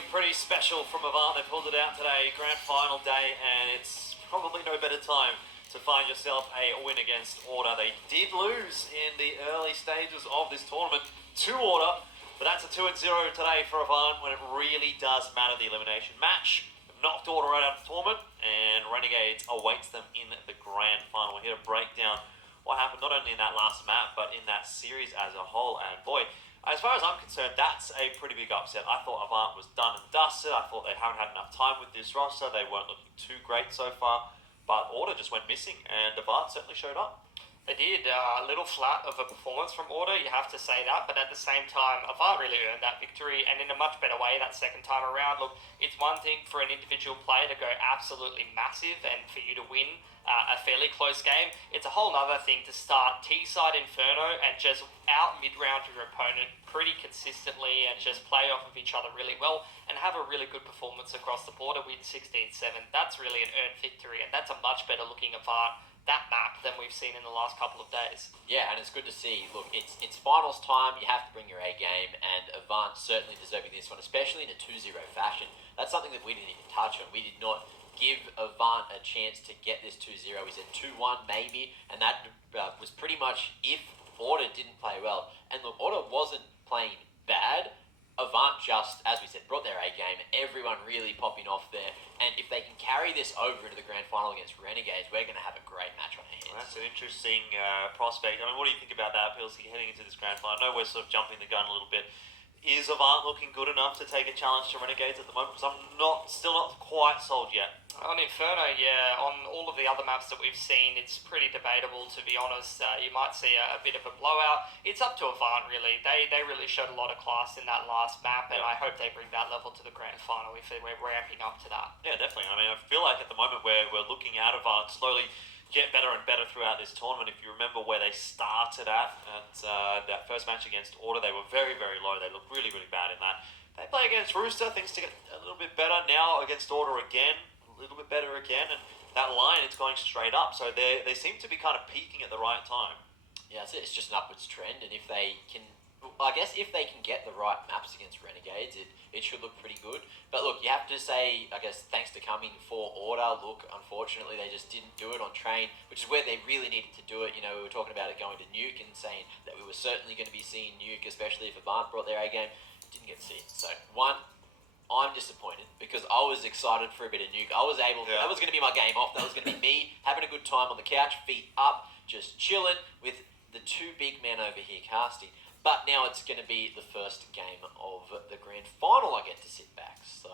something pretty special from Avant. They pulled it out today, grand final day, and it's probably no better time to find yourself a win against Order. They did lose in the early stages of this tournament to Order, but that's a 2-0 today for Avant when it really does matter. The elimination match knocked Order right out of the tournament, and Renegades awaits them in the grand final. We're here to break down what happened not only in that last map, but in that series as a whole. And boy, as far as I'm concerned, that's a pretty big upset. I thought Avant was done and dusted. I thought they haven't had enough time with this roster. They weren't looking too great so far. But Order just went missing, and Avant certainly showed up. They did. A little flat of a performance from Order, you have to say that. But at the same time, Avant really earned that victory, and in a much better way that second time around. Look, it's one thing for an individual player to go absolutely massive and for you to win a fairly close game. It's a whole other thing to start T-side Inferno and just out mid-round your opponent pretty consistently and just play off of each other really well and have a really good performance across the board, win 16-7. That's really an earned victory, and that's a much better looking Avant, that map, than we've seen in the last couple of days. Yeah, and it's good to see. Look, it's finals time. You have to bring your A game, and Avant certainly deserving this one, especially in a 2-0 fashion. That's something that we didn't even touch on. We did not give Avant a chance to get this 2-0. We said 2-1 maybe, and that was pretty much if Order didn't play well. And look, Order wasn't playing bad. Avant just, as we said, brought their A game. Everyone really popping off there. And if they can carry this over into the grand final against Renegades, we're going to have a great match on our hands. Well, that's an interesting prospect. I mean, what do you think about that, Pilsy, heading into this grand final? I know we're sort of jumping the gun a little bit. Is Avant looking good enough to take a challenge to Renegades at the moment? Because I'm still not quite sold yet. On Inferno, yeah, on all of the other maps that we've seen, it's pretty debatable, to be honest. You might see a bit of a blowout. It's up to Avant, really. They really showed a lot of class in that last map, and I hope they bring that level to the grand final if we're ramping up to that. Yeah, definitely. I mean, I feel like at the moment we're looking at Avant slowly get better and better throughout this tournament. If you remember where they started at that first match against Order, they were very, very low. They looked really, really bad in that. They play against Rooster, things to get a little bit better. Now against Order again, a little bit better again, and that line, it's going straight up. So they seem to be kind of peaking at the right time. Yeah, that's it. It's just an upwards trend, and if they can, I guess if they can get the right maps against Renegades, it should look pretty good. But look, you have to say, I guess, thanks to coming for Order, look, unfortunately, they just didn't do it on train, which is where they really needed to do it. You know, we were talking about it going to Nuke and saying that we were certainly going to be seeing Nuke, especially if Avant brought their A game. Didn't get seen. So, I'm disappointed because I was excited for a bit of Nuke. I was able to, that was going to be my game off. That was going to be me having a good time on the couch, feet up, just chilling with the two big men over here casting. But now it's going to be the first game of the grand final. I get to sit back, so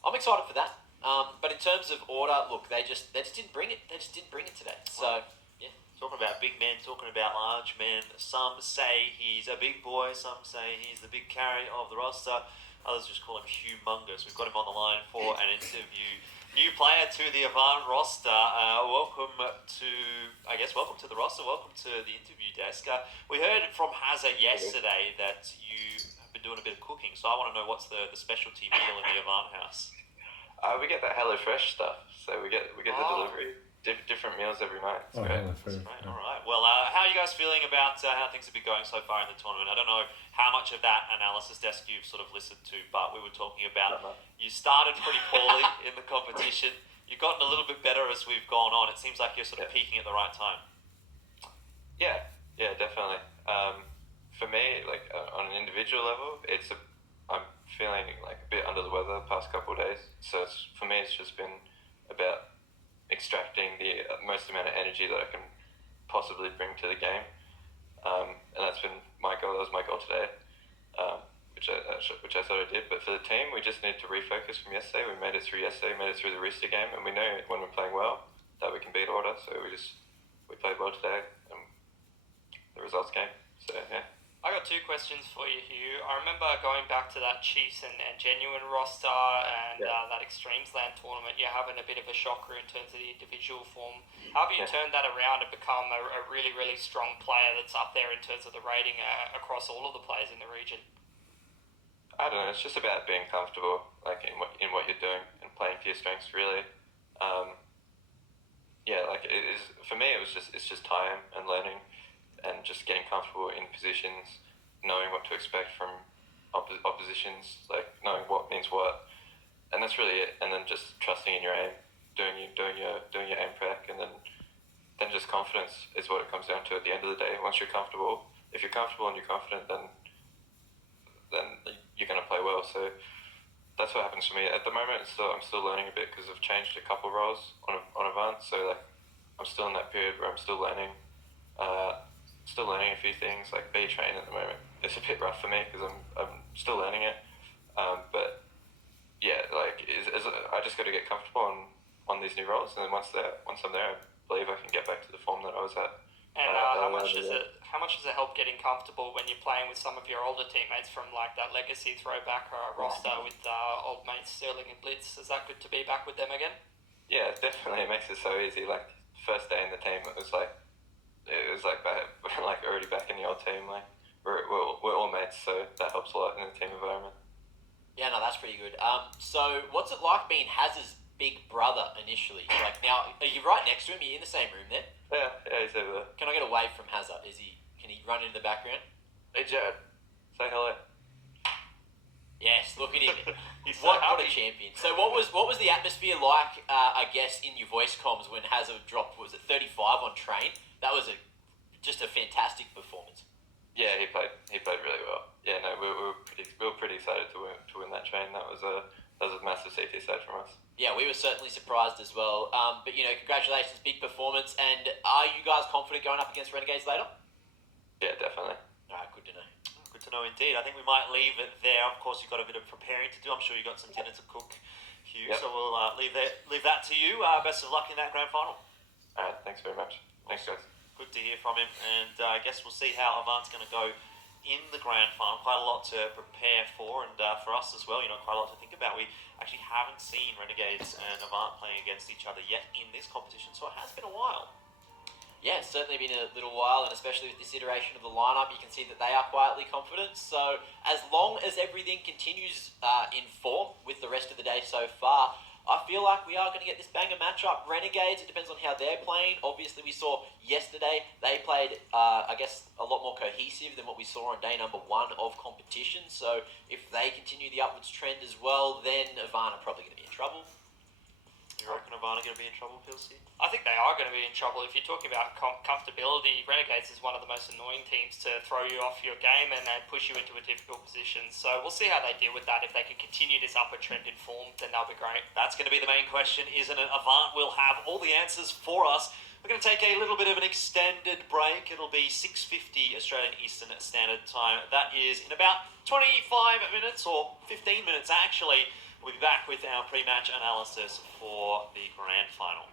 I'm excited for that. But in terms of Order, look, they just didn't bring it. They just didn't bring it today. So yeah, talking about big men, talking about large men. Some say he's a big boy. Some say he's the big carry of the roster. Others just call him humongous. We've got him on the line for an interview. New player to the Avant roster. Welcome to the roster. Welcome to the interview desk. We heard from Hazza yesterday that you have been doing a bit of cooking, so I want to know what's the specialty meal in the Avant house. We get that HelloFresh stuff, so we get the delivery. Different meals every night. It's great. That's great. All right. Well, how are you guys feeling about how things have been going so far in the tournament? I don't know how much of that analysis desk you've sort of listened to, but we were talking about you started pretty poorly in the competition. You've gotten a little bit better as we've gone on. It seems like you're sort of peaking at the right time. Yeah, definitely. For me, like on an individual level, I'm feeling like a bit under the weather the past couple of days. So for me, it's just been about extracting the most amount of energy that I can possibly bring to the game, and that's been my goal. That was my goal today, which I thought I did. But for the team, we just need to refocus from yesterday. We made it through yesterday, made it through the Rooster game, and we know when we're playing well that we can beat Order. So we played well today, and the results came. So yeah. I got two questions for you, Hugh. I remember going back to that Chiefs and Genuine roster and that Extremes Land tournament, you're having a bit of a shocker in terms of the individual form. How have you turned that around and become a really, really strong player that's up there in terms of the rating across all of the players in the region? I don't know. It's just about being comfortable, like in what you're doing and playing to your strengths, really. Like it is for me. It's just time and learning, and just getting comfortable in positions, knowing what to expect from oppositions, like knowing what means what, and that's really it. And then just trusting in your aim, doing your aim prac, and then just confidence is what it comes down to at the end of the day. Once you're comfortable, if you're comfortable and you're confident, then you're going to play well. So that's what happens for me at the moment. I'm still learning a bit because I've changed a couple roles on Avant. So like I'm still in that period where I'm still learning a few things. Like B train at the moment, it's a bit rough for me because I'm still learning it. But yeah, like I just got to get comfortable on these new roles, and then once I'm there, I believe I can get back to the form that I was at. And how much does it help getting comfortable when you're playing with some of your older teammates from like that legacy throwback roster with old mates Sterling and Blitz? Is that good to be back with them again? Yeah, definitely. It makes it so easy. Like first day in the team, it was like like already back in the old team. Like we're all mates, so that helps a lot in the team environment. Yeah, no, that's pretty good. So what's it like being Haz's big brother initially? Like now, are you right next to him? Are you in the same room there? Yeah, he's over there. Can I get a wave from Hazard? Can he run into the background? Hey, Jared, say hello. Yes, look at him. He's so what a happy. champion. So what was the atmosphere like, I guess, in your voice comms when Hazard dropped, was it 35 on train? That was just a fantastic performance. Yeah, he played really well. Yeah, no, we were pretty excited to win that train. That was a massive CT side from us. Yeah, we were certainly surprised as well. But, congratulations, big performance. And are you guys confident going up against Renegades later? Yeah, definitely. All right, good to know. Good to know indeed. I think we might leave it there. Of course, you've got a bit of preparing to do. I'm sure you've got some dinner to cook, Hugh. Yep. So we'll leave that to you. Best of luck in that grand final. All right, thanks very much. Thanks, guys. Good to hear from him. And I guess we'll see how Avant's going to go in the grand final. Quite a lot to prepare for, and for us as well, quite a lot to think about. We actually haven't seen Renegades and Avant playing against each other yet in this competition, so it has been a while. Yeah, it's certainly been a little while, and especially with this iteration of the lineup, you can see that they are quietly confident. So as long as everything continues in form with the rest of the day so far, I feel like we are going to get this banger matchup. Renegades, it depends on how they're playing. Obviously, we saw yesterday they played, I guess, a lot more cohesive than what we saw on day number 1 of competition. So if they continue the upwards trend as well, then Avant are probably going to be in trouble. You reckon Avant are going to be in trouble, Pilsy? I think they are going to be in trouble. If you're talking about comfortability, Renegades is one of the most annoying teams to throw you off your game and push you into a difficult position. So we'll see how they deal with that. If they can continue this upward trend in form, then they'll be great. That's going to be the main question, isn't it? Avant will have all the answers for us. We're going to take a little bit of an extended break. It'll be 6:50 Australian Eastern Standard Time. That is in about 25 minutes, or 15 minutes actually. We'll be back with our pre-match analysis for the grand final.